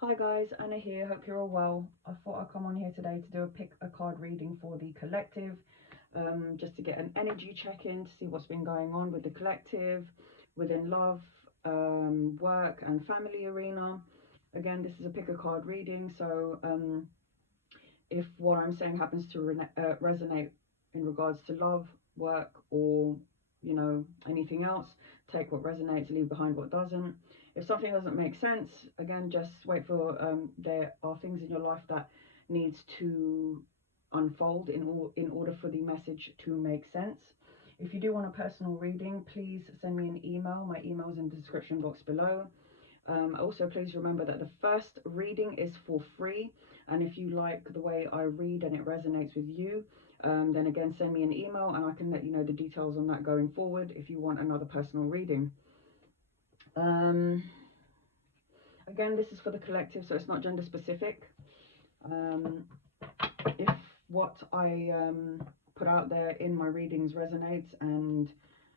Hi guys, Anna here, hope you're all well. I thought I'd come on here today to do a pick a card reading for the collective, just to get an energy check-in to see what's been going on with the collective, within love, work and family arena. Again, this is a pick a card reading, so if what I'm saying happens to resonate in regards to love, work, or anything else, take what resonates, leave behind what doesn't. If something doesn't make sense, again, just wait for there are things in your life that needs to unfold in order for the message to make sense. If you do want a personal reading, please send me an email. My email is in the description box below. Also, please remember that the first reading is for free, and if you like the way I read and it resonates with you, then again, send me an email and I can let you know the details on that going forward if you want another personal reading. Again, this is for the collective, so it's not gender specific. If what I put out there in my readings resonates and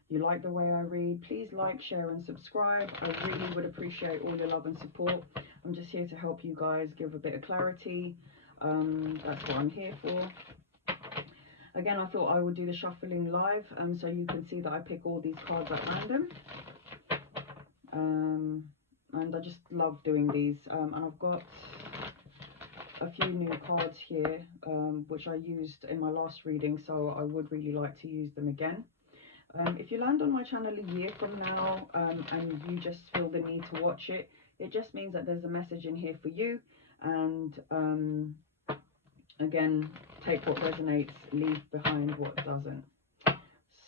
you like the way I read, please like, share and subscribe. I really would appreciate all your love and support. I'm just here to help you guys give a bit of clarity. That's what I'm here for. Again, I thought I would do the shuffling live, so you can see that I pick all these cards at random. And I just love doing these. And I've got a few new cards here, which I used in my last reading, so I would really like to use them again. If you land on my channel a year from now and you just feel the need to watch it, it just means that there's a message in here for you. And again, take what resonates, leave behind what doesn't.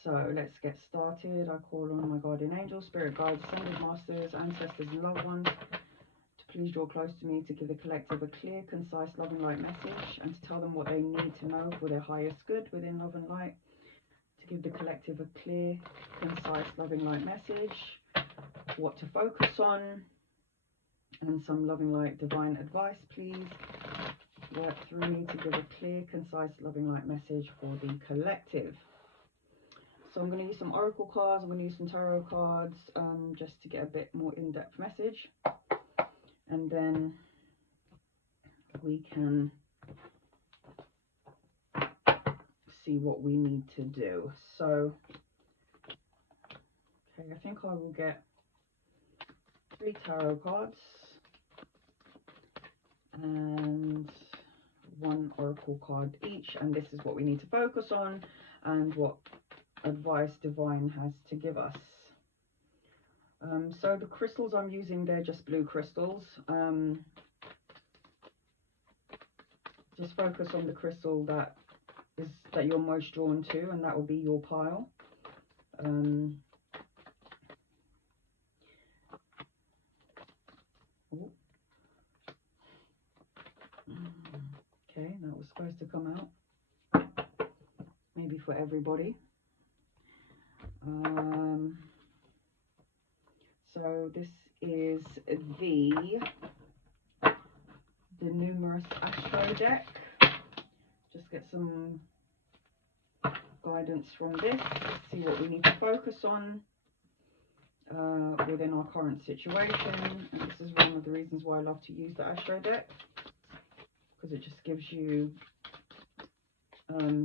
So let's get started. I call on my guardian angels, spirit guides, ascended masters, ancestors and loved ones to please draw close to me to give the collective a clear, concise, loving light message, and to tell them what they need to know for their highest good within love and light. To give the collective a clear, concise, loving light message, what to focus on, and some loving light divine advice, please. Work through me to give a clear, concise, loving light message for the collective. So I'm going to use some oracle cards, I'm going to use some tarot cards, just to get a bit more in-depth message. And then we can see what we need to do. So, okay, I think I will get 3 tarot cards and 1 oracle card each, and this is what we need to focus on and what advice divine has to give us. So the crystals I'm using, they're just blue crystals. Just focus on the crystal that you're most drawn to, and that will be your pile. Okay, that was supposed to come out. Maybe for everybody. So this is the numerous astro deck. Just get some guidance from this, see what we need to focus on within our current situation. And this is one of the reasons why I love to use the astro deck, because it just gives you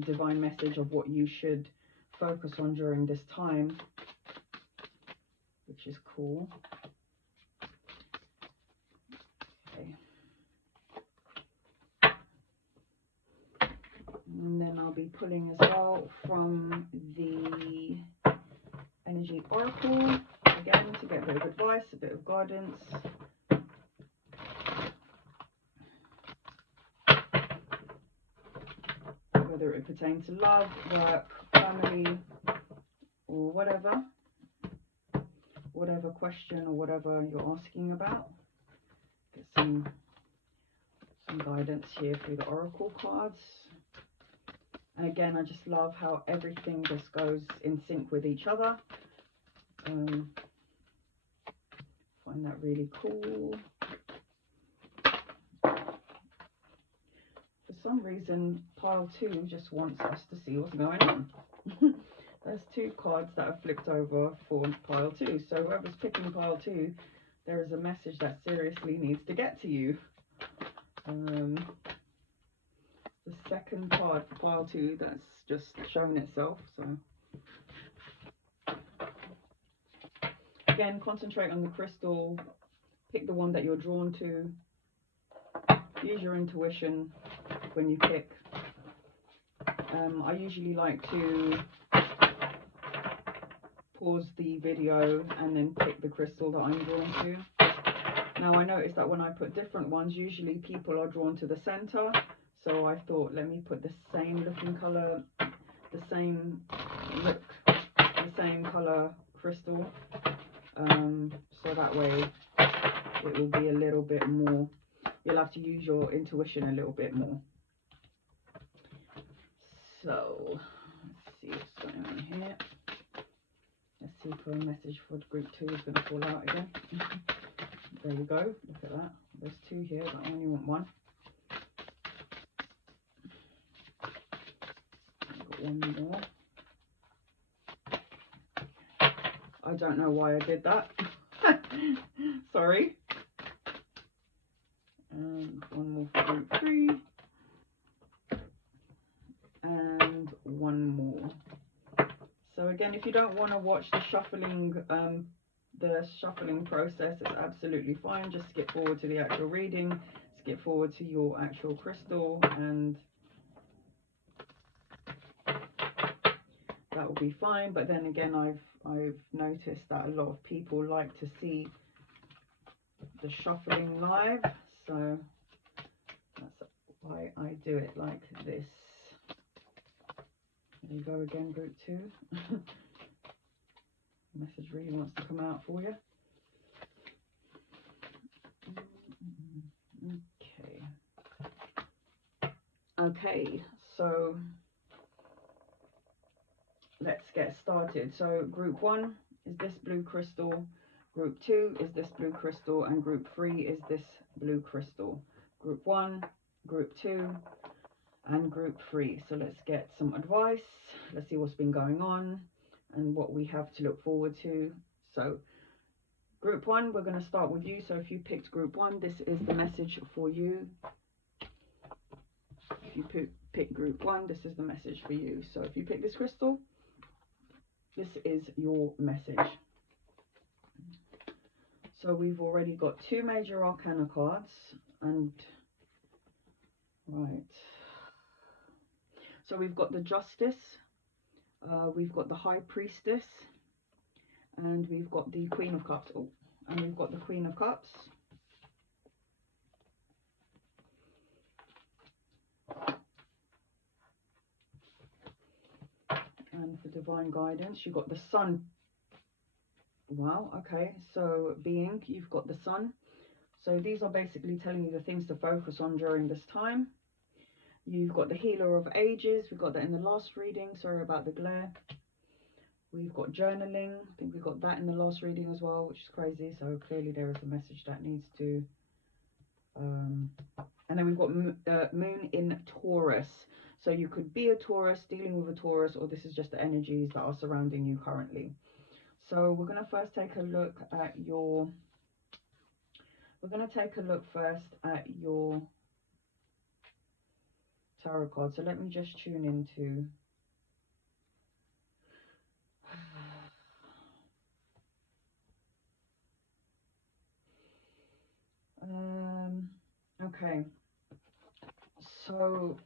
divine message of what you should focus on during this time, which is cool. Okay. And then I'll be pulling as well from the energy oracle, again, to get a bit of advice, a bit of guidance. Whether it pertains to love, work, family, or whatever question or whatever you're asking about. Get some guidance here through the oracle cards. And again, I just love how everything just goes in sync with each other. Find that really cool. For some reason, pile 2 just wants us to see what's going on. There's 2 cards that are flipped over for pile 2. So whoever's picking pile 2, there is a message that seriously needs to get to you. The second card for pile 2, that's just shown itself. So again, concentrate on the crystal, pick the one that you're drawn to, use your intuition when you pick. I usually like to pause the video and then pick the crystal that I'm drawn to. Now I noticed that when I put different ones, usually people are drawn to the center, so I thought, let me put the same looking color, the same look, the same color crystal, so that way it will be a little bit more, you'll have to use your intuition a little bit more. So let's see what's going on here. Let's see if a message for group 2 is going to fall out again. There we go, look at that. There's 2 here, but I only want 1. I've got 1 more. I don't know why I did that. Sorry. And 1 more for group 3. And 1 more. So again, if you don't want to watch the shuffling process, it's absolutely fine. Just skip forward to the actual reading, skip forward to your actual crystal, and that will be fine. But then again, I've noticed that a lot of people like to see the shuffling live, so that's why I do it like this. There you go again, group 2. Message really wants to come out for you. Okay, so let's get started. So group 1 is this blue crystal, group 2 is this blue crystal, and group 3 is this blue crystal. Group 1, group 2, and group 3. So let's get some advice. Let's see what's been going on and what we have to look forward to. So group 1, we're going to start with you. So if you picked group 1, this is the message for you. If you pick group 1, this is the message for you. So if you pick this crystal, this is your message. So we've already got 2 major arcana cards, and right. So we've got the Justice, we've got the High Priestess, and we've got the Queen of Cups. Oh, and we've got the Queen of Cups. And for divine guidance, you've got the Sun. Wow, okay, so being, you've got the Sun. So these are basically telling you the things to focus on during this time. You've got the Healer of Ages. We've got that in the last reading. Sorry about the glare. We've got journaling. I think we got that in the last reading as well, which is crazy. So clearly there is a message that needs to... and then we've got Moon in Taurus. So you could be a Taurus, dealing with a Taurus, or this is just the energies that are surrounding you currently. So we're going to first take a look at your... We're going to take a look first at your tarot card. So let me just tune into... okay, so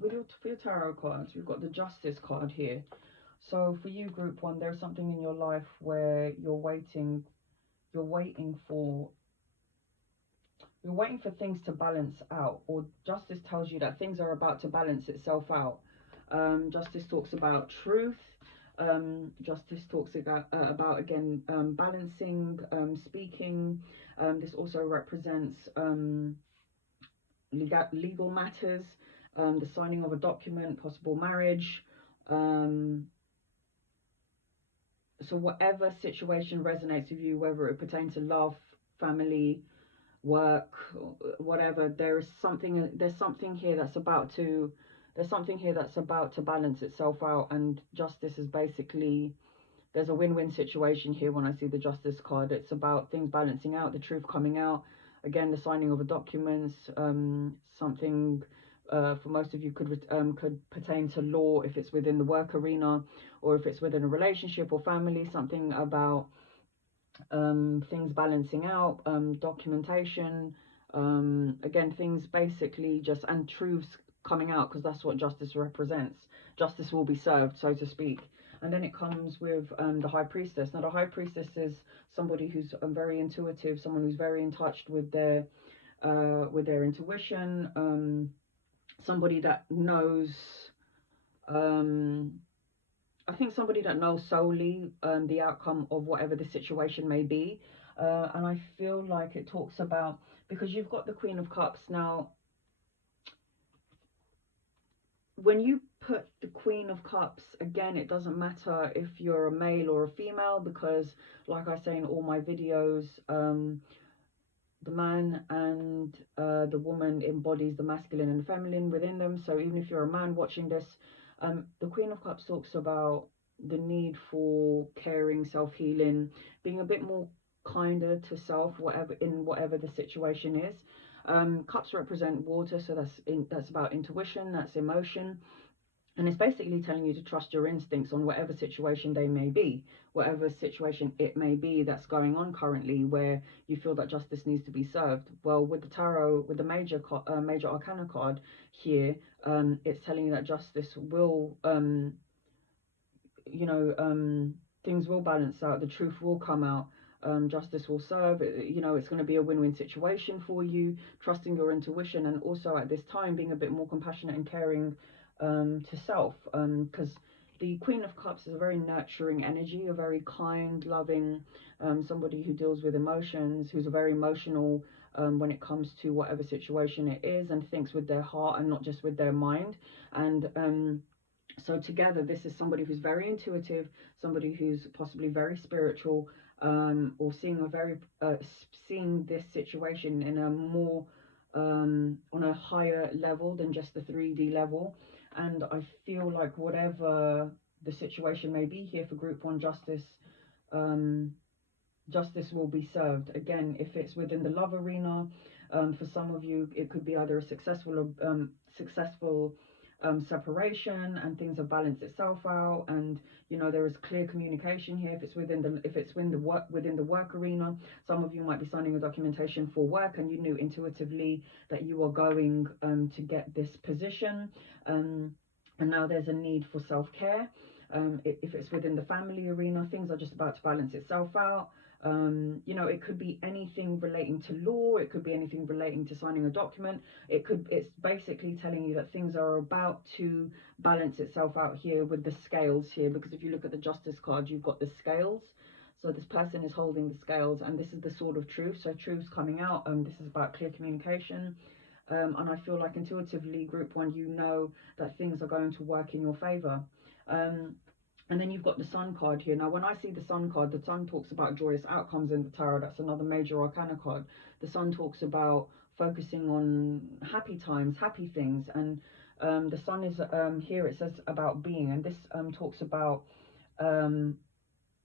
with your tarot cards, we've got the Justice card here. So for you, group 1, there's something in your life where you're waiting for things to balance out, or Justice tells you that things are about to balance itself out. Justice talks about truth. Justice talks about again, balancing, speaking. This also represents legal matters, the signing of a document, possible marriage. So whatever situation resonates with you, whether it pertains to love, family, work, whatever, there's something here that's about to balance itself out, and Justice is basically there's a win-win situation here when I see the Justice card. It's about things balancing out, the truth coming out. Again, the signing of a documents, something for most of you could pertain to law if it's within the work arena, or if it's within a relationship or family, something about things balancing out, documentation, again, things basically just, and truths coming out, because that's what justice represents. Justice will be served, so to speak. And then it comes with the High Priestess. Now, the High Priestess is somebody who's very intuitive, someone who's very in touch with their intuition, somebody that knows, I think somebody that knows solely the outcome of whatever the situation may be. And I feel like it talks about, because you've got the Queen of Cups. Now, when you put the Queen of Cups, again, it doesn't matter if you're a male or a female, because like I say in all my videos, the man and the woman embodies the masculine and feminine within them. So even if you're a man watching this, the Queen of Cups talks about the need for caring, self-healing, being a bit more kinder to self, whatever the situation is. Cups represent water, so that's about intuition, that's emotion. And it's basically telling you to trust your instincts on whatever situation they may be, whatever situation it may be that's going on currently, where you feel that justice needs to be served. Well, with the tarot, with the major arcana card here, it's telling you that justice will, things will balance out, the truth will come out. Justice will serve. It's going to be a win-win situation for you, trusting your intuition, and also at this time being a bit more compassionate and caring to self, because the Queen of Cups is a very nurturing energy, a very kind, loving, somebody who deals with emotions, who's a very emotional when it comes to whatever situation it is, and thinks with their heart and not just with their mind. And so together, this is somebody who's very intuitive, somebody who's possibly very spiritual, or seeing this situation in a more on a higher level than just the 3D level. And I feel like whatever the situation may be here for Group 1 Justice, justice will be served. Again, if it's within the love arena, for some of you, it could be either a successful separation, and things have balanced itself out, and there is clear communication here. If it's within the work arena, some of you might be signing a documentation for work, and you knew intuitively that you are going to get this position, and now there's a need for self-care. If it's within the family arena, things are just about to balance itself out. It could be anything relating to law, it could be anything relating to signing a document. It's basically telling you that things are about to balance itself out here with the scales here, because if you look at the Justice card, you've got the scales. So this person is holding the scales, and this is the sword of truth. So truth's coming out. This is about clear communication. And I feel like intuitively, Group 1, you know that things are going to work in your favor. And then you've got the Sun card here. Now, when I see the Sun card, the Sun talks about joyous outcomes in the tarot. That's another major arcana card. The Sun talks about focusing on happy times, happy things. And the Sun is here, it says about being. And this talks about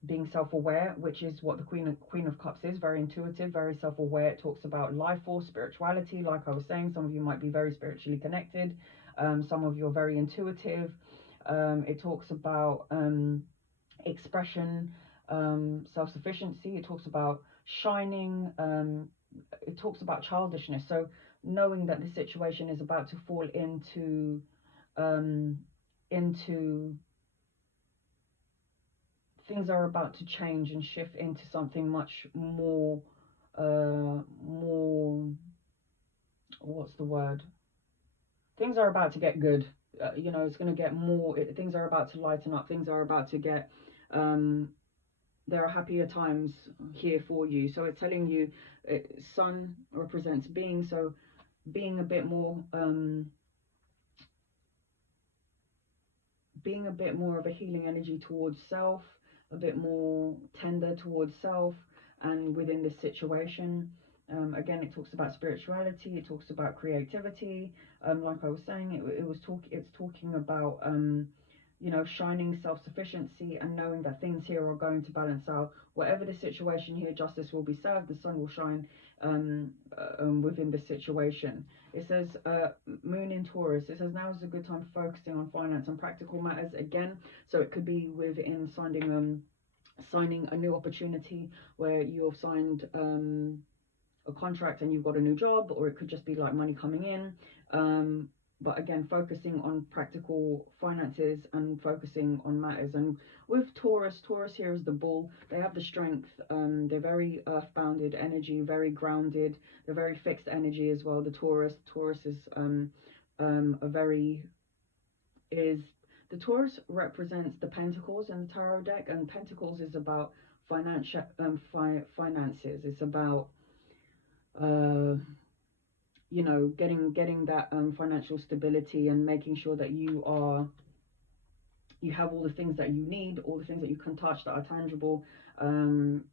being self-aware, which is what the Queen of Cups is. Very intuitive, very self-aware. It talks about life force, spirituality. Like I was saying, some of you might be very spiritually connected. Some of you are very intuitive. It talks about expression, self-sufficiency. It talks about shining. It talks about childishness. So knowing that the situation is about to fall into things are about to change and shift into something much more what's the word? Things are about to get good. It's going to get more. Things are about to lighten up. Things are about to get. There are happier times here for you. So it's telling you, Sun represents being. So being a bit more. Being a bit more of a healing energy towards self, a bit more tender towards self, and within this situation. Again, it talks about spirituality, it talks about creativity. Like I was saying, it's talking about you know, shining self-sufficiency and knowing that things here are going to balance out. Whatever the situation here, justice will be served, the sun will shine within this situation. It says moon in Taurus. It says now is a good time for focusing on finance and practical matters again. So it could be within signing a new opportunity where you have signed a contract and you've got a new job, or it could just be like money coming in. But again, focusing on practical finances and focusing on matters. And with Taurus, Taurus here is the bull. They have the strength. They're very earth-bounded energy, very grounded. They're very fixed energy as well. The Taurus is a very is the Taurus represents the Pentacles in the tarot deck, and Pentacles is about financial finances. It's about you know, getting that financial stability and making sure that you have all the things that you need, all the things that you can touch that are tangible. And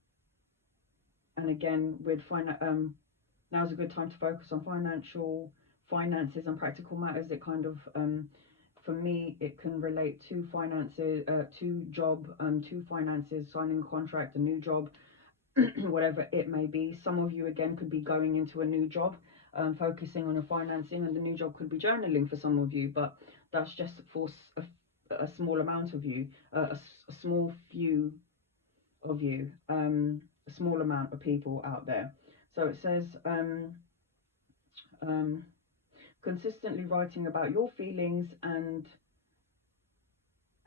again, with now's a good time to focus on finances and practical matters. It kind of for me, it can relate to finances, to job, to finances, signing a contract, a new job, whatever it may be. Some of you again could be going into a new job, focusing on your financing, and the new job could be journaling for some of you, but that's just for a small amount of you, a small few of you, a small amount of people out there. So it says consistently writing about your feelings and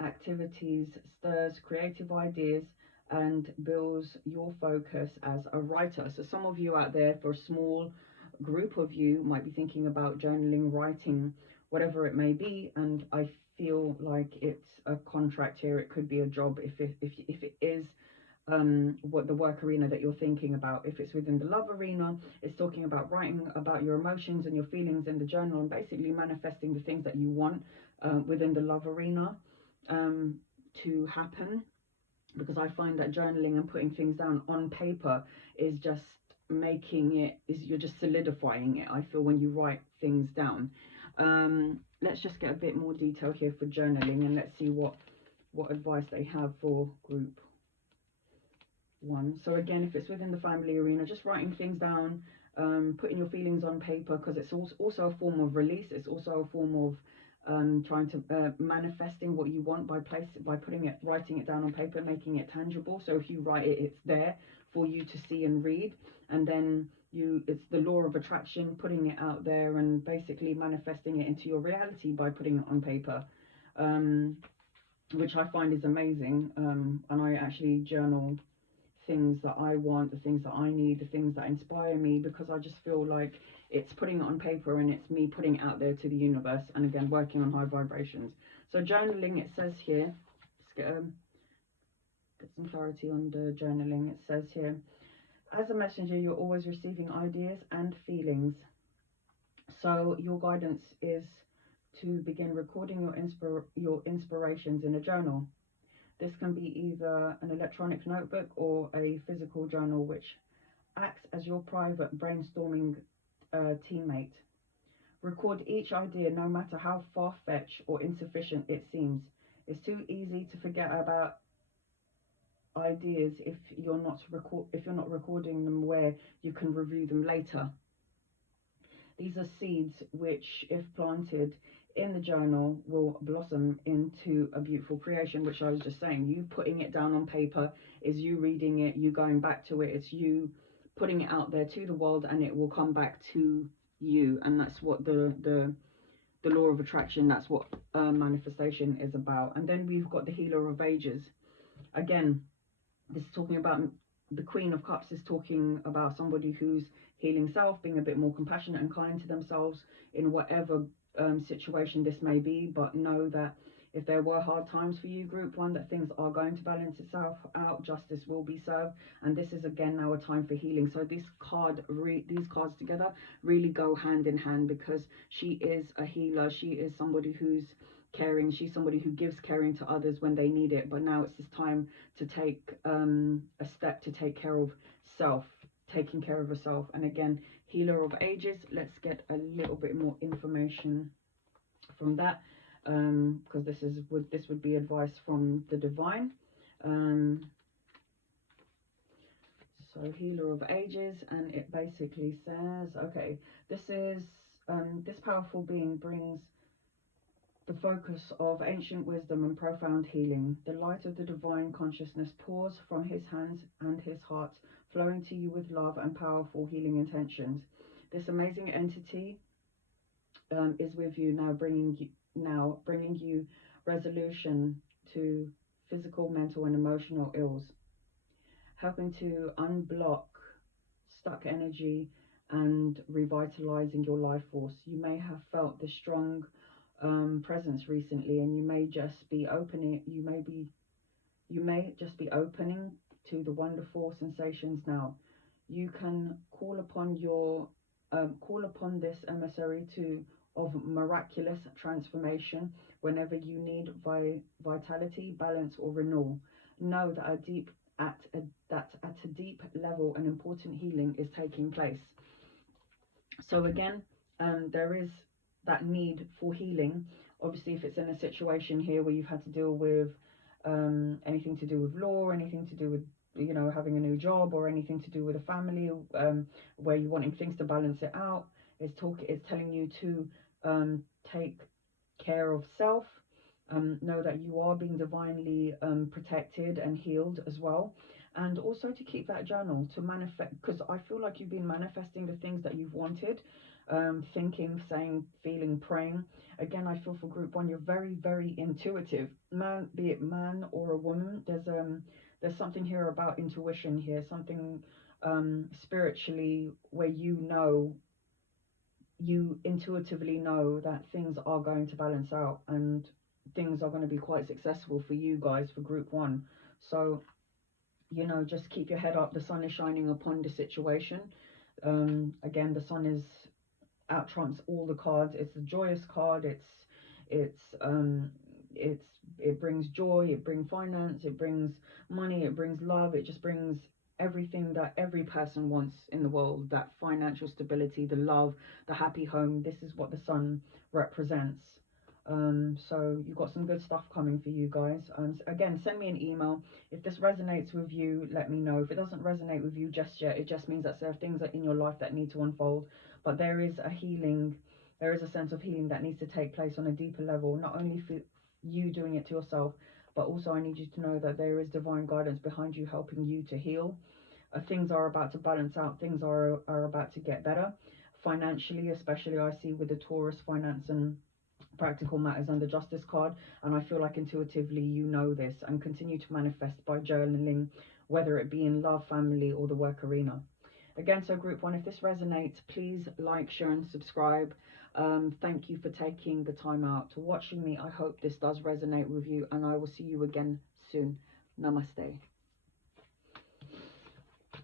activities stirs creative ideas and builds your focus as a writer. So some of you out there, for a small group of you, might be thinking about journaling, writing, whatever it may be. And I feel like it's a contract here. It could be a job if it is what the work arena that you're thinking about. If it's within the love arena, it's talking about writing about your emotions and your feelings in the journal, and basically manifesting the things that you want within the love arena to happen. Because I find that journaling and putting things down on paper is just you're just solidifying it, I feel, when you write things down. Let's just get a bit more detail here for journaling, and let's see what advice they have for group one. So again, if it's within the family arena, just writing things down, putting your feelings on paper, because it's also a form of release. It's also a form of trying to manifesting what you want by writing it down on paper, making it tangible. So if you write it, it's there for you to see and read, and then it's the law of attraction, putting it out there and basically manifesting it into your reality by putting it on paper, which I find is amazing. And I actually journal things that I want, the things that I need, the things that inspire me, because I just feel like it's putting it on paper and it's me putting it out there to the universe, and again, working on high vibrations. So journaling, it says here, let's get some clarity on the journaling. It says here, as a messenger, you're always receiving ideas and feelings. So your guidance is to begin recording your inspirations in a journal. This can be either an electronic notebook or a physical journal, which acts as your private brainstorming teammate. Record each idea, no matter how far-fetched or insufficient it seems. It's too easy to forget about ideas if you're not recording them where you can review them later. These are seeds which, if planted in the journal, will blossom into a beautiful creation, which I was just saying. You putting it down on paper is you reading it, you going back to it, it's you putting it out there to the world, and it will come back to you. And that's what the law of attraction, that's what manifestation is about. And then we've got the healer of ages. Again, this is talking about the Queen of Cups, is talking about somebody who's healing self, being a bit more compassionate and kind to themselves in whatever situation this may be. But know that if there were hard times for you, group one, that things are going to balance itself out, justice will be served, and this is again now a time for healing. So these cards together really go hand in hand, because she is a healer, she is somebody who's caring, she's somebody who gives caring to others when they need it. But now it's this time to take a step to take care of self, taking care of herself. And again, healer of ages, let's get a little bit more information from that. because this would be advice from the divine. So Healer of Ages, and it basically says, okay, this powerful being brings the focus of ancient wisdom and profound healing. The light of the divine consciousness pours from his hands and his heart, flowing to you with love and powerful healing intentions. This amazing entity is with you now, bringing you resolution to physical, mental, and emotional ills, helping to unblock stuck energy and revitalizing your life force. You may have felt the strong presence recently, and you may just be opening. You may just be opening to the wonderful sensations now. You can call upon this emissary of miraculous transformation whenever you need vitality, balance, or renewal. Know that at a deep level, an important healing is taking place. So again, there is that need for healing. Obviously, if it's in a situation here where you've had to deal with anything to do with law, anything to do with having a new job, or anything to do with a family, where you're wanting things to balance it out, it's telling you to take care of self. Know that you are being divinely protected and healed as well, and also to keep that journal to manifest, because I feel like you've been manifesting the things that you've wanted, thinking, saying, feeling, praying. Again, I feel for group one, you're very, very intuitive, man, be it man or a woman. There's something here about intuition here, something spiritually, where you intuitively know that things are going to balance out and things are going to be quite successful for you guys, for group one. So just keep your head up. The sun is shining upon the situation. Again, the sun is out trumps all the cards. It's a joyous card. It brings joy, it brings finance, it brings money, it brings love, it just brings everything that every person wants in the world, that financial stability, the love, the happy home. This is what the sun represents. So you've got some good stuff coming for you guys. Again, send me an email if this resonates with you. Let me know. If it doesn't resonate with you just yet, it just means that there are things in your life that need to unfold. But there is a healing, there is a sense of healing that needs to take place on a deeper level, not only for you doing it to yourself, but also I need you to know that there is divine guidance behind you, helping you to heal. Things are about to balance out. Things are about to get better financially, especially I see with the Taurus, finance and practical matters and the Justice card. And I feel like intuitively you know this, and continue to manifest by journaling, whether it be in love, family, or the work arena. Again, so group one, if this resonates, please like, share, and subscribe. Thank you for taking the time out to watching me. I hope this does resonate with you, and I will see you again soon. Namaste.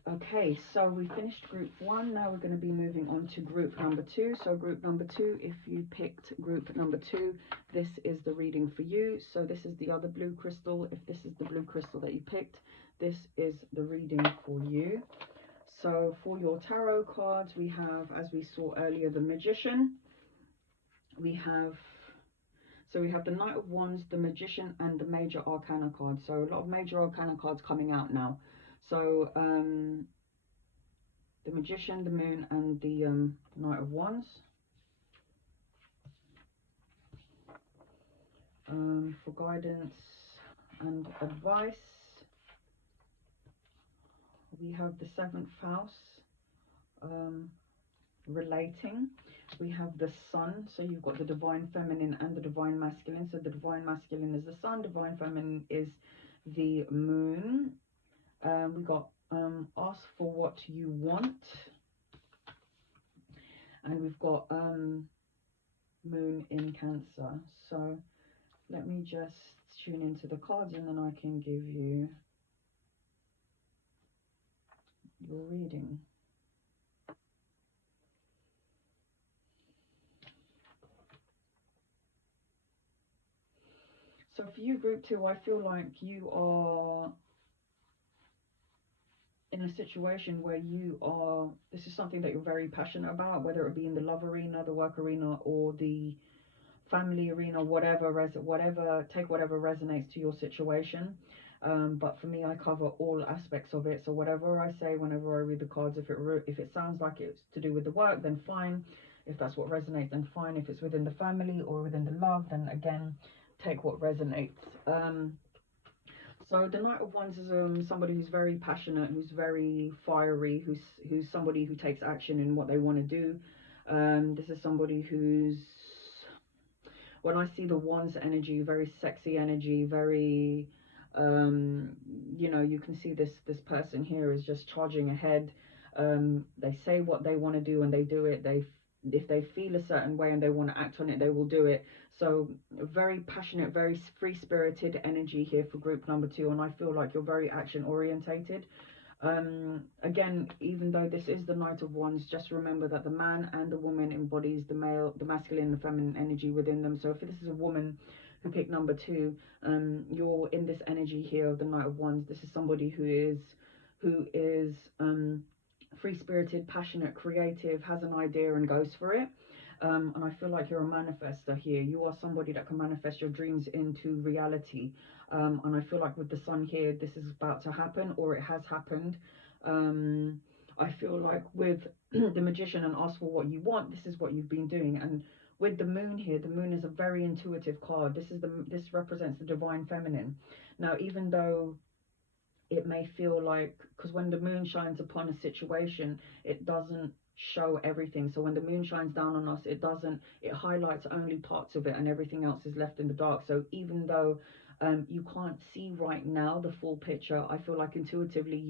Okay, so we finished group one. Now we're going to be moving on to group number two. So group number two, if you picked group number two, this is the reading for you. So this is the other blue crystal. If this is the blue crystal that you picked, this is the reading for you. So for your tarot cards, we have, as we saw earlier, the Magician. We have the Knight of Wands, the Magician, and the Major Arcana cards. So a lot of Major Arcana cards coming out now. So the Magician, the Moon, and the Knight of Wands. For guidance and advice, we have the 7th house, relating. We have the Sun, so you've got the Divine Feminine and the Divine Masculine. So the Divine Masculine is the Sun, Divine Feminine is the Moon. We got ask for what you want, and we've got Moon in Cancer. So let me just tune into the cards and then I can give you your reading. So for you, group two, I feel like you are in a situation where this is something that you're very passionate about, whether it be in the love arena, the work arena, or the family arena, whatever, take whatever resonates to your situation. But for me, I cover all aspects of it. So whatever I say, whenever I read the cards, if it sounds like it's to do with the work, then fine. If that's what resonates, then fine. If it's within the family or within the love, then again, take what resonates. So the Knight of Wands is somebody who's very passionate, who's very fiery, who's somebody who takes action in what they want to do. This is somebody who's, when I see the Wands energy, very sexy energy, very, you know, you can see this person here is just charging ahead. They say what they want to do and they do it. If they feel a certain way and they want to act on it, they will do it. So very passionate, very free spirited energy here for group number 2, and I feel like you're very action orientated. Again, even though this is the Knight of Wands, just remember that the man and the woman embodies the masculine and the feminine energy within them. So if this is a woman who picked number 2, you're in this energy here of the Knight of Wands. This is somebody who is free spirited, passionate, creative, has an idea and goes for it. And I feel like you're a manifester here. You are somebody that can manifest your dreams into reality. And I feel like with the sun here, this is about to happen, or it has happened. I feel like with the magician and ask for what you want, this is what you've been doing. And with the moon here, the moon is a very intuitive card. This represents the divine feminine. Now, even though it may feel like, because when the moon shines upon a situation, it doesn't show everything. So when the moon shines down on us, it highlights only parts of it and everything else is left in the dark. So even though you can't see right now the full picture, I feel like intuitively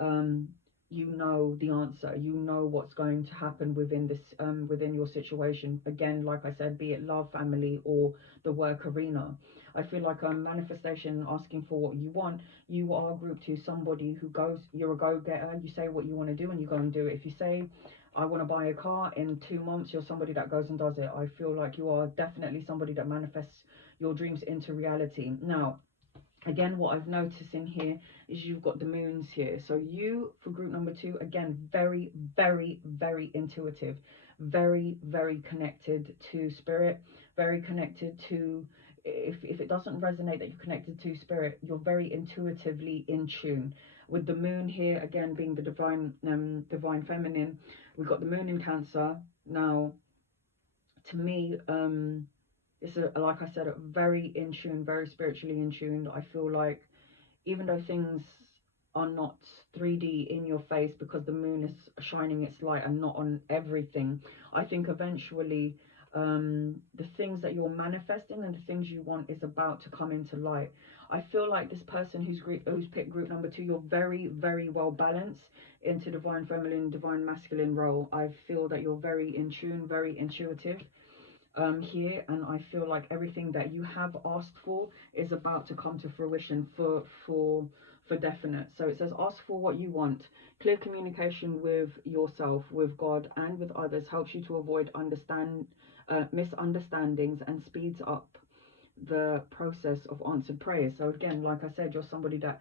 um, you know the answer. You know what's going to happen within this within your situation. Again, like I said, be it love, family, or the work arena. I feel like manifestation, asking for what you want. You are group 2, somebody who goes. You're a go-getter. You say what you want to do and you go and do it. If you say, I want to buy a car in 2 months, you're somebody that goes and does it. I feel like you are definitely somebody that manifests your dreams into reality. Now, again, what I've noticed in here is you've got the moons here. So you, for group number 2, again, very, very, very intuitive, very, very connected to spirit, very connected to, if it doesn't resonate that you're connected to spirit, you're very intuitively in tune. With the moon here, again, being the divine feminine, we've got the moon in Cancer. Now, to me, it's like I said, very in tune, very spiritually in tune. I feel like even though things are not 3D in your face because the moon is shining its light and not on everything, I think eventually the things that you're manifesting and the things you want is about to come into light. I feel like this person who's picked group number 2, you're very, very well balanced into divine feminine, divine masculine role. I feel that you're very in tune, very intuitive here, and I feel like everything that you have asked for is about to come to fruition for definite. So it says, ask for what you want. Clear communication with yourself, with God, and with others helps you to avoid misunderstandings and speeds up the process of answered prayers. So again, like I said, you're somebody that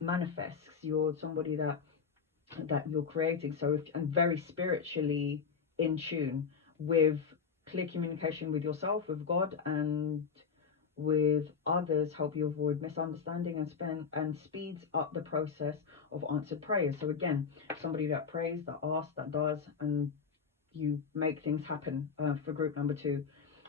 manifests. You're somebody that you're creating. So and very spiritually in tune with clear communication with yourself, with God, and with others help you avoid misunderstanding and speeds up the process of answered prayers. So again, somebody that prays, that asks, that does, and you make things happen for group number 2.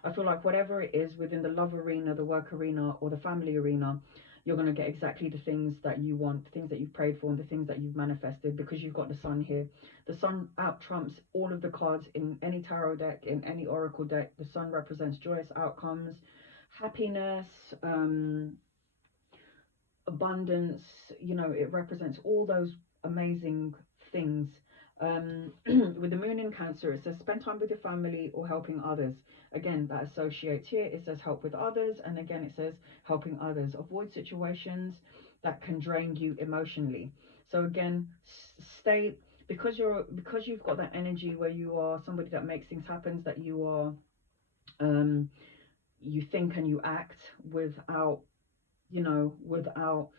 I feel like whatever it is within the love arena, the work arena, or the family arena, you're going to get exactly the things that you want, the things that you've prayed for, and the things that you've manifested, because you've got the sun here. The sun out trumps all of the cards in any tarot deck, in any oracle deck. The sun represents joyous outcomes, happiness, abundance. You know, it represents all those amazing things. With the moon in Cancer, it says spend time with your family or helping others. Again, that associates here. It says help with others, and again it says helping others. Avoid situations that can drain you emotionally. So again, stay, because you've got that energy where you are somebody that makes things happen, that you are you think and you act without, without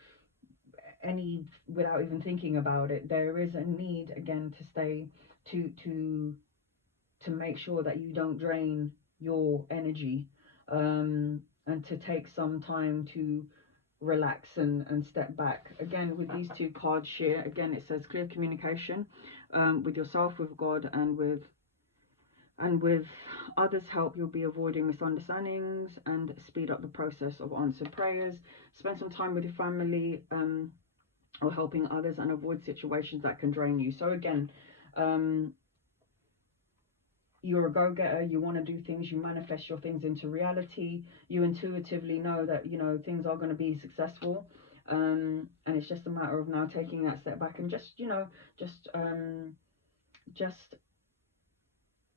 even thinking about it. There is a need again to stay to make sure that you don't drain your energy, and to take some time to relax and step back. Again, with these two cards here, again, it says clear communication with yourself, with God, and with others help. You'll be avoiding misunderstandings and speed up the process of answered prayers. Spend some time with your family, or helping others, and avoid situations that can drain you. So again, you're a go-getter, you want to do things, you manifest your things into reality, you intuitively know that, you know, things are going to be successful, and it's just a matter of now taking that step back and just, you know, just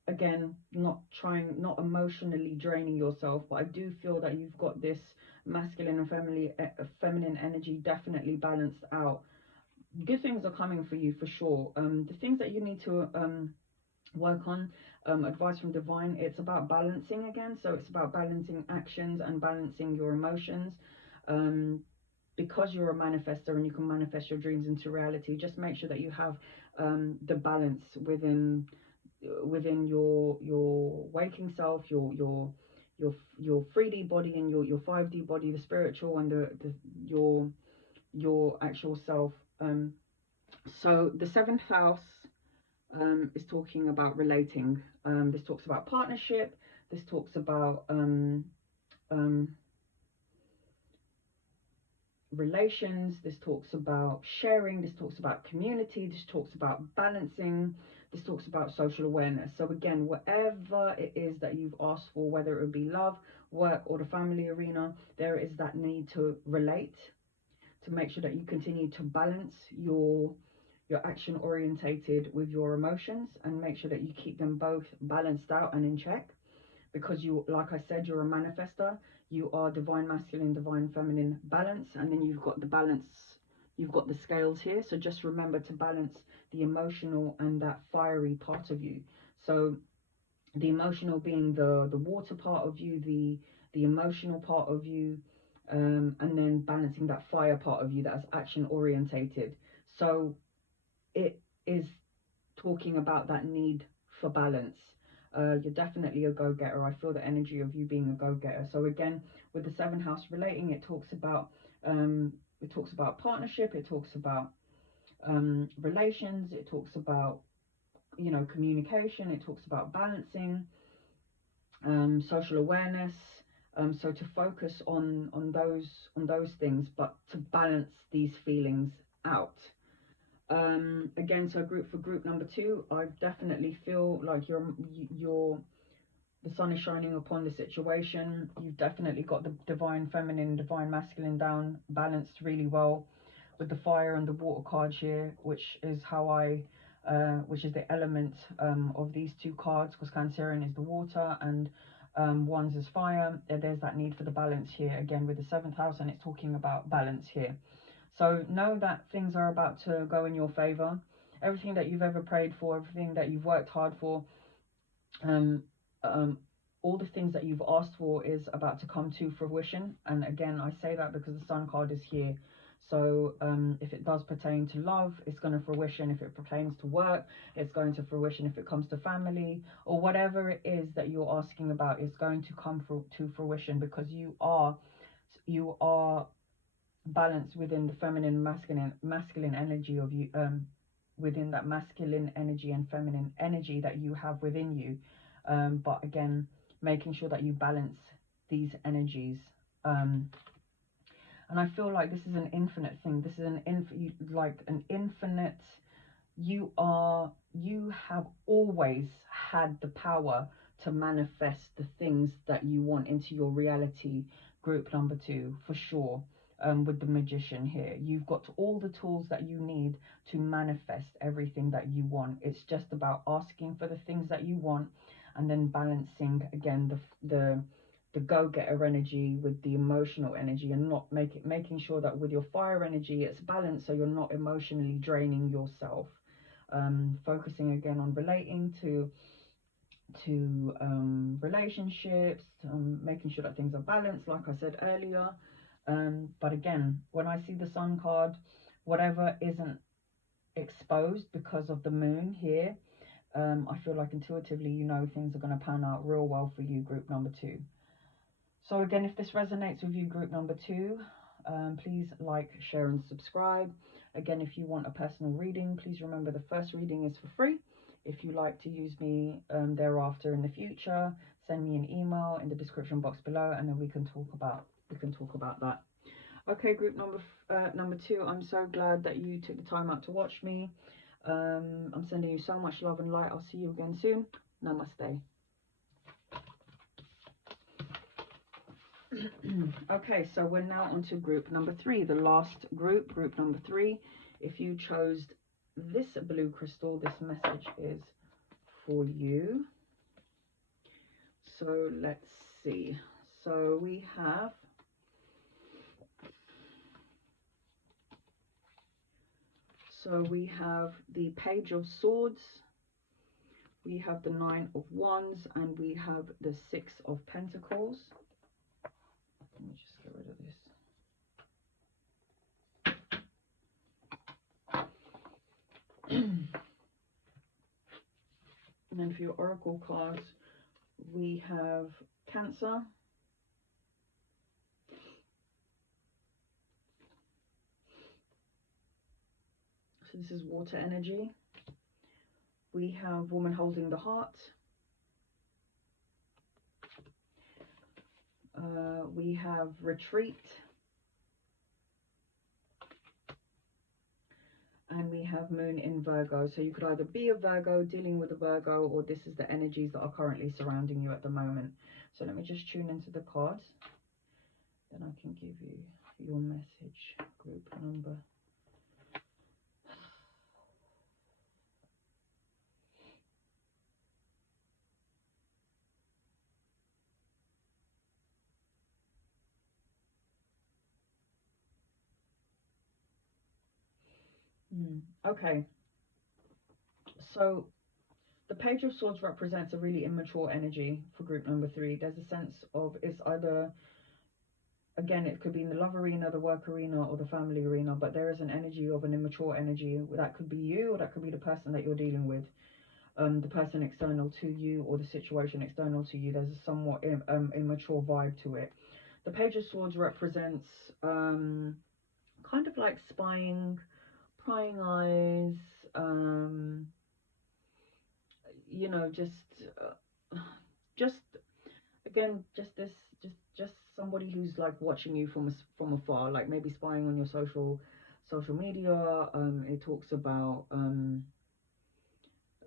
again, not emotionally draining yourself. But I do feel that you've got this masculine and feminine energy definitely balanced out. Good things are coming for you for sure. The things that you need to work on, advice from divine, it's about balancing again. So it's about balancing actions and balancing your emotions. Because you're a manifester and you can manifest your dreams into reality, just make sure that you have the balance within your waking self, your 3D body, and your 5D body, the spiritual, and the your actual self. So the seventh house is talking about relating. This talks about partnership. This talks about um, relations. This talks about sharing. This talks about community. This talks about balancing. This talks about social awareness. So again, whatever it is that you've asked for, whether it would be love, work, or the family arena, there is that need to relate, to make sure that you continue to balance your action orientated with your emotions, and make sure that you keep them both balanced out and in check. Because you, like I said, you're a manifester. You are divine masculine, divine feminine balance, and then you've got the balance, you've got the scales here. So just remember to balance the emotional and that fiery part of you. So the emotional being the water part of you, the emotional part of you, and then balancing that fire part of you that is action orientated. So it is talking about that need for balance. You're definitely a go-getter. I feel the energy of you being a go-getter. So again, with the seventh house relating, it talks about partnership, it talks about relations, it talks about, you know, communication, it talks about balancing, social awareness. So to focus on those things, but to balance these feelings out. Again, so group number 2, I definitely feel like you're the sun is shining upon the situation. You've definitely got the divine feminine, divine masculine down balanced really well, with the fire and the water card here, which is how which is the element of these two cards, because Cancerian is the water and Wands is fire. There's that need for the balance here again with the seventh house, and it's talking about balance here. So know that things are about to go in your favor. Everything that you've ever prayed for, everything that you've worked hard for, um, um, all the things that you've asked for is about to come to fruition. And again, I say that because the Sun card is here. So if it does pertain to love, it's going to fruition. If it pertains to work, it's going to fruition. If it comes to family, or whatever it is that you're asking about, it's going to come to fruition, because you are balance within the feminine masculine energy of you, within that masculine energy and feminine energy that you have within you, but again, making sure that you balance these energies, and I feel like this is an infinite thing. This is like an infinite. You have always had the power to manifest the things that you want into your reality. Group number 2 for sure. With the magician here, you've got all the tools that you need to manifest everything that you want. It's just about asking for the things that you want, and then balancing again the go-getter energy with the emotional energy, and not making sure that with your fire energy it's balanced, so you're not emotionally draining yourself. Focusing again on relating to relationships, making sure that things are balanced, like I said earlier. But again, when I see the Sun card, whatever isn't exposed because of the moon here, I feel like intuitively you know things are going to pan out real well for you, group number 2. So again, if this resonates with you, group number 2, please like, share and subscribe. Again, if you want a personal reading, please remember the first reading is for free. If you like to use me thereafter in the future, send me an email in the description box below, and then we can talk about that. Okay, group number 2, I'm so glad that you took the time out to watch me. I'm sending you so much love and light. I'll see you again soon. Namaste. Okay, so we're now on to group number 3, the last group, group number 3. If you chose this blue crystal, this message is for you. So let's see. So we have the Page of Swords, we have the 9 of Wands, and we have the 6 of Pentacles. Let me just get rid of this. And then for your oracle cards, we have Cancer, so this is water energy. We have Woman Holding the Heart. We have Retreat. And we have Moon in Virgo. So you could either be a Virgo, dealing with a Virgo, or this is the energies that are currently surrounding you at the moment. So let me just tune into the cards. Then I can give you your message, group number. Okay. So the Page of Swords represents a really immature energy for group number 3. There's a sense of, it's either, again, it could be in the love arena, the work arena, or the family arena, but there is an energy of an immature energy. That could be you, or that could be the person that you're dealing with, the person external to you, or the situation external to you. There's a somewhat immature vibe to it. The Page of Swords represents kind of like spying, prying eyes, you know, just again, just somebody who's like watching you from afar, like maybe spying on your social media. It talks about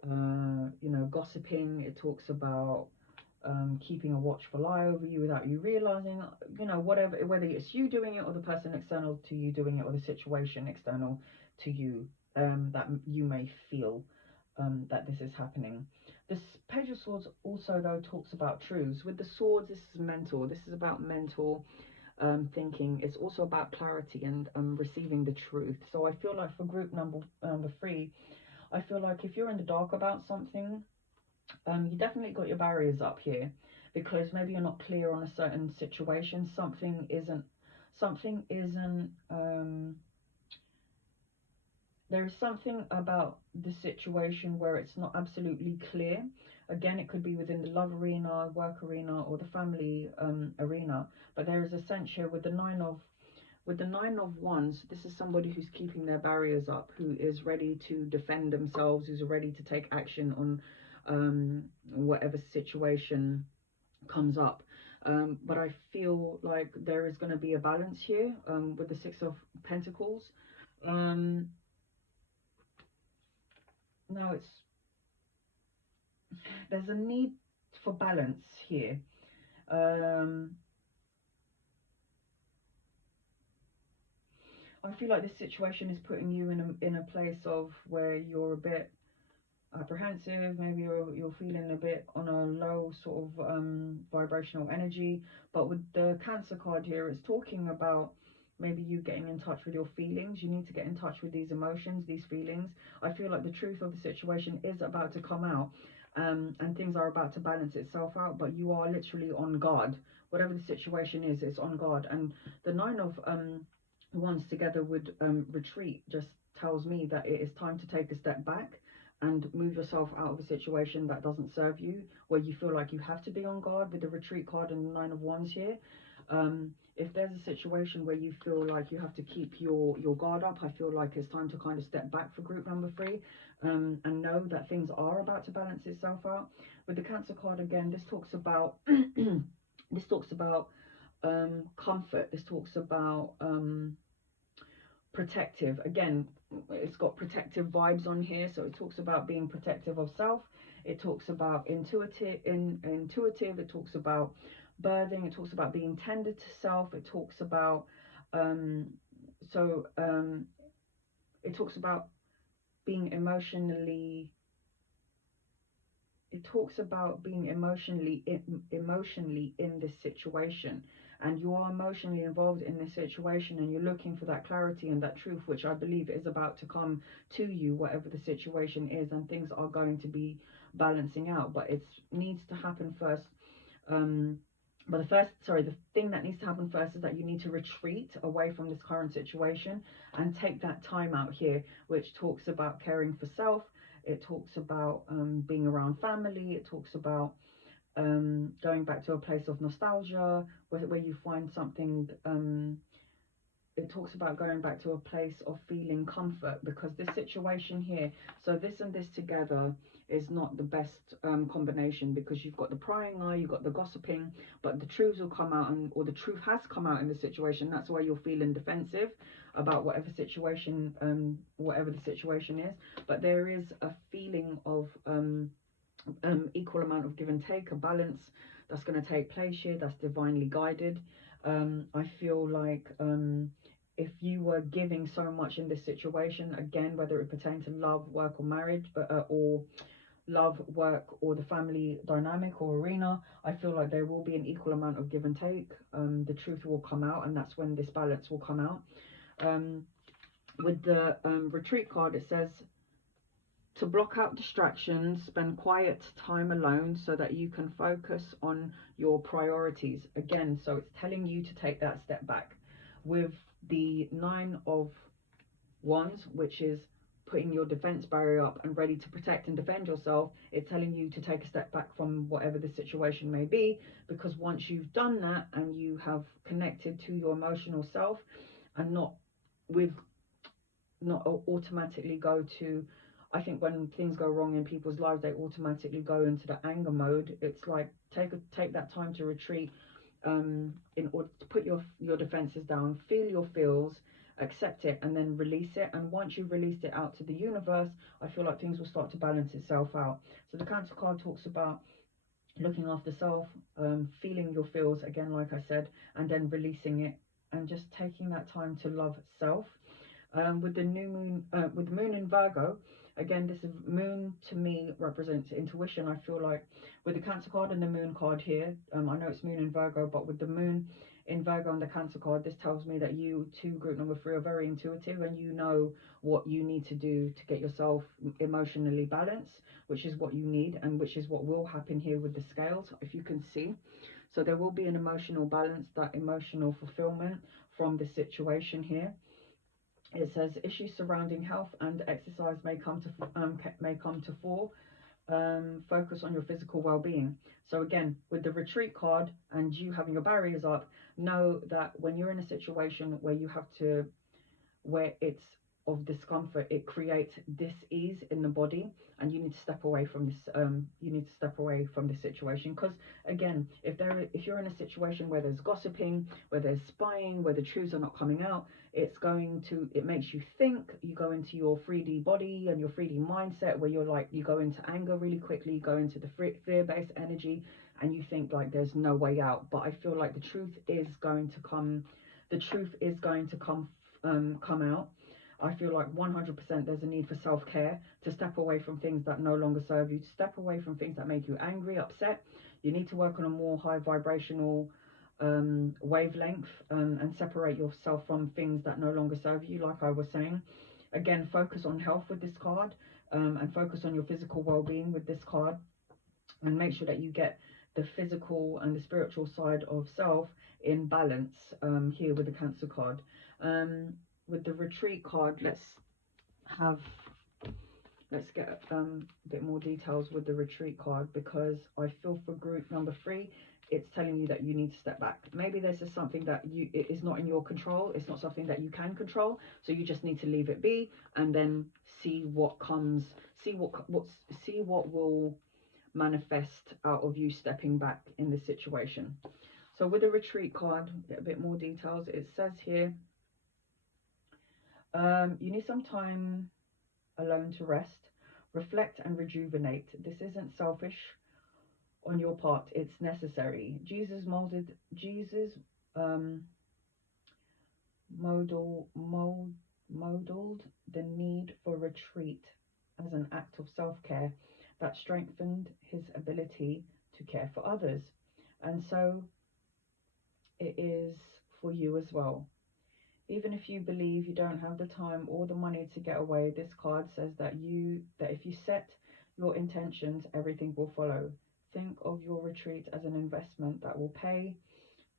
you know, gossiping. It talks about keeping a watchful eye over you without you realizing, you know, whatever, whether it's you doing it or the person external to you doing it, or the situation external to you, that you may feel that this is happening. This Page of Swords also though talks about truths. With the swords, this is mental. This is about mental thinking. It's also about clarity and receiving the truth. So I feel like for group number 3, I feel like if you're in the dark about something, you definitely got your barriers up here, because maybe you're not clear on a certain situation. Something isn't there is something about the situation where it's not absolutely clear. Again, it could be within the love arena, work arena, or the family arena, but there is a sense here with the 9 of Wands. This is somebody who's keeping their barriers up, who is ready to defend themselves, who's ready to take action on whatever situation comes up. But I feel like there is going to be a balance here with the 6 of Pentacles. Now there's a need for balance here. I feel like this situation is putting you in a place of where you're a bit apprehensive. Maybe you're feeling a bit on a low sort of vibrational energy. But with the Cancer card here, it's talking about maybe you getting in touch with your feelings. You need to get in touch with these emotions, these feelings. I feel like the truth of the situation is about to come out, and things are about to balance itself out, but you are literally on guard. Whatever the situation is, it's on guard. And the 9 of Wands together with Retreat just tells me that it is time to take a step back and move yourself out of a situation that doesn't serve you, where you feel like you have to be on guard with the retreat card and the Nine of Wands here. If there's a situation where you feel like you have to keep your guard up, I feel like it's time to kind of step back for group number 3, and know that things are about to balance itself out. With the Cancer card again, this talks about this talks about comfort. This talks about protective. Again, it's got protective vibes on here, so it talks about being protective of self. It talks about intuitive. It talks about birthing. It talks about being tender to self. It talks about so it talks about being emotionally it talks about being emotionally in this situation, and you are emotionally involved in this situation, and you're looking for that clarity and that truth, which I believe is about to come to you, whatever the situation is, and things are going to be balancing out, but it needs to happen first. But the thing that needs to happen first is that you need to retreat away from this current situation and take that time out here, which talks about caring for self. It talks about being around family. It talks about going back to a place of nostalgia, where you find something. It talks about going back to a place of feeling comfort, because this situation here, so this and this together is not the best combination, because you've got the prying eye, you've got the gossiping, but the truths will come out, or the truth has come out in the situation. That's why you're feeling defensive about whatever the situation is. But there is a feeling of equal amount of give and take, a balance that's going to take place here, that's divinely guided. I feel like if you were giving so much in this situation, again, whether it pertains to love, work, or marriage, or love, work, or the family dynamic or arena, I feel like there will be an equal amount of give and take. The truth will come out, and that's when this balance will come out. With the retreat card, it says to block out distractions, spend quiet time alone so that you can focus on your priorities. Again, so it's telling you to take that step back. With the Nine of Wands, which is putting your defense barrier up and ready to protect and defend yourself, it's telling you to take a step back from whatever the situation may be, because once you've done that and you have connected to your emotional self, and not automatically go to, I think when things go wrong in people's lives, they automatically go into the anger mode. It's like take that time to retreat, in order to put your defenses down, feel your feels, accept it, and then release it. And once you've released it out to the universe, I feel like things will start to balance itself out. So the Cancer card talks about looking after self, feeling your feels, again, like I said, and then releasing it, and just taking that time to love self. With the new moon, with the moon in Virgo, again, this is moon to me represents intuition. I feel like with the Cancer card and the moon card here, I know it's moon in Virgo, but with the moon in Virgo and the Cancer card, this tells me that you too, group number 3, are very intuitive, and you know what you need to do to get yourself emotionally balanced, which is what you need, and which is what will happen here with the scales, if you can see. So there will be an emotional balance, that emotional fulfillment from the situation here. It says issues surrounding health and exercise may come to fore. Focus on your physical well-being. So again, with the retreat card and you having your barriers up, know that when you're in a situation where it's of discomfort, it creates dis-ease in the body, and you need to step away from this situation, because again, if you're in a situation where there's gossiping, where there's spying, where the truths are not coming out, it makes you think. You go into your 3D body and your 3D mindset, where you go into anger really quickly, you go into the fear-based energy, and you think like there's no way out. But I feel like the truth is going to come out. I feel like 100% there's a need for self-care, to step away from things that no longer serve you, to step away from things that make you angry, upset. You need to work on a more high vibrational wavelength, and separate yourself from things that no longer serve you, like I was saying. Again, focus on health with this card, and focus on your physical well-being with this card, and make sure that you get the physical and the spiritual side of self in balance, here with the Cancer card. With the retreat card, let's have let's get a bit more details with the retreat card, because I feel for group number 3, it's telling you that you need to step back. Maybe this is something that it is not in your control. It's not something that you can control. So you just need to leave it be, and then see what comes, see what will manifest out of you stepping back in this situation. So with the retreat card, get a bit more details. It says here, you need some time alone to rest, reflect and rejuvenate. This isn't selfish on your part, it's necessary. Jesus um modeled the need for retreat as an act of self-care that strengthened his ability to care for others. And so it is for you as well. Even if you believe you don't have the time or the money to get away, this card says that if you set your intentions, everything will follow. Think of your retreat as an investment that will pay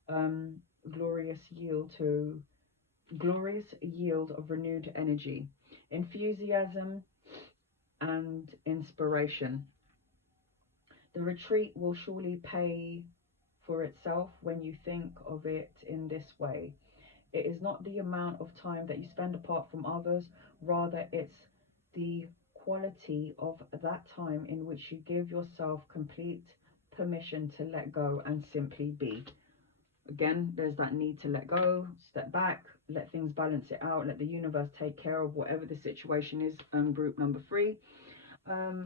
um, glorious yield of renewed energy, enthusiasm, and inspiration. The retreat will surely pay for itself when you think of it in this way. It is not the amount of time that you spend apart from others, rather, it's the quality of that time in which you give yourself complete permission to let go and simply be. Again, there's that need to let go, step back, let things balance it out, let the universe take care of whatever the situation is. Group number 3.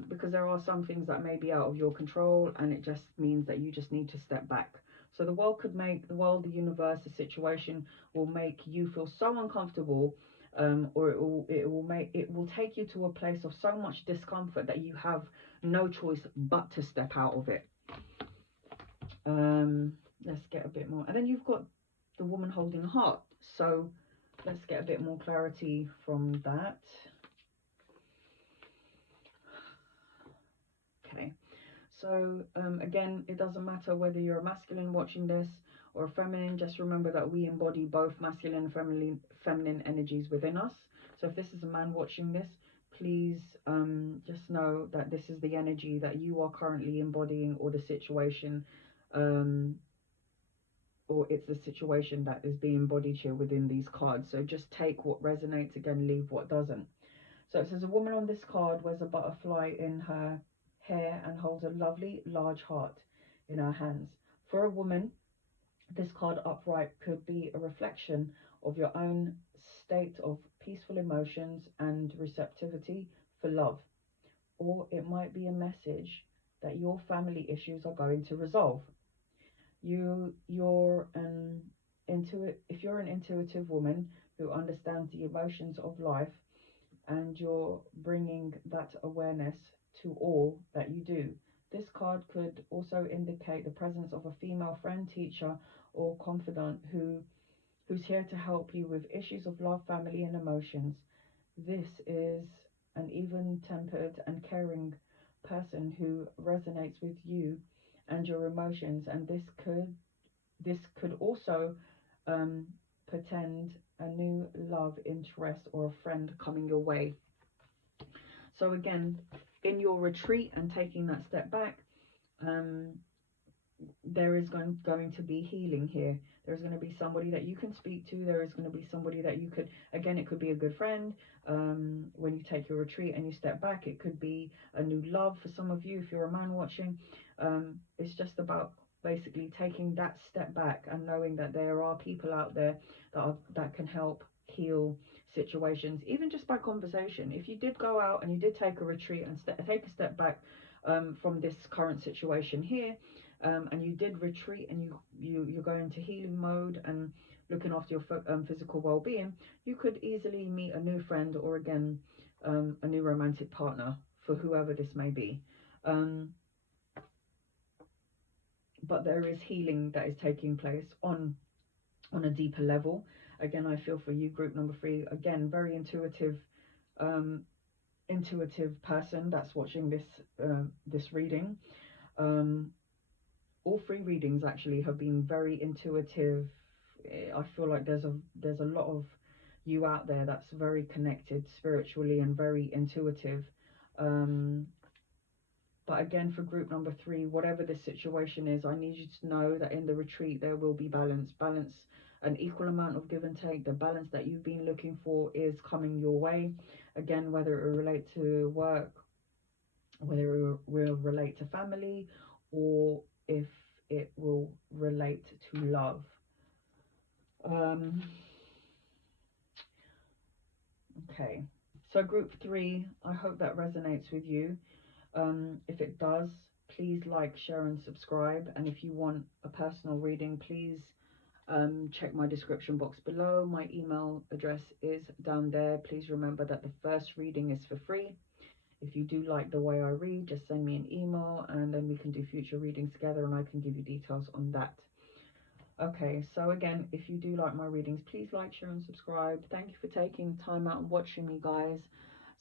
Because there are some things that may be out of your control, and it just means that you just need to step back. So the world, the universe, the situation will make you feel so uncomfortable, or it will take you to a place of so much discomfort that you have no choice but to step out of it. Let's get a bit more, and then you've got the woman holding a heart. So let's get a bit more clarity from that. Okay, so again, it doesn't matter whether you're a masculine watching this or a feminine. Just remember that we embody both masculine and feminine energies within us. So if this is a man watching this, please just know that this is the energy that you are currently embodying, or the situation, or it's the situation that is being embodied here within these cards. So just take what resonates, again, leave what doesn't. So it says a woman on this card wears a butterfly in her hair and holds a lovely large heart in her hands. For a woman, this card upright could be a reflection of your own state of peaceful emotions and receptivity for love. Or it might be a message that your family issues are going to resolve. If you're an intuitive woman who understands the emotions of life, and you're bringing that awareness to all that you do. This card could also indicate the presence of a female friend, teacher, or confidant who's here to help you with issues of love, family, and emotions. This is an even-tempered and caring person who resonates with you and your emotions, and this could also portend a new love interest or a friend coming your way. So again, in your retreat and taking that step back, there is going to be healing here. There's going to be somebody that you can speak to. There is going to be somebody that you could, again, it could be a good friend. When you take your retreat and you step back, it could be a new love for some of you if you're a man watching. It's just about basically taking that step back and knowing that there are people out there that can help heal situations, even just by conversation. If you did go out and you did take a retreat and take a step back from this current situation here, and you did retreat and you're going into healing mode and looking after your physical well-being, you could easily meet a new friend, or again a new romantic partner, for whoever this may be. But there is healing that is taking place on a deeper level. Again, I feel for you, group number 3, again, very intuitive person that's watching this reading. All 3 readings actually have been very intuitive. I feel like there's a lot of you out there that's very connected spiritually and very intuitive. But again, for group number 3, whatever this situation is, I need you to know that in the retreat there will be balance, an equal amount of give and take. The balance that you've been looking for is coming your way. Again, whether it will relate to work, whether it will relate to family, or if it will relate to love. Okay, so group 3, I hope that resonates with you. If it does, please like, share and subscribe. And if you want a personal reading, please check my description box below. My email address is down there. Please remember that the first reading is for free. If you do like the way I read, just send me an email and then we can do future readings together and I can give you details on that. Okay, so again, if you do like my readings, please like, share and subscribe. Thank you for taking time out and watching me, guys.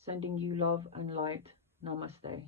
Sending you love and light. Namaste.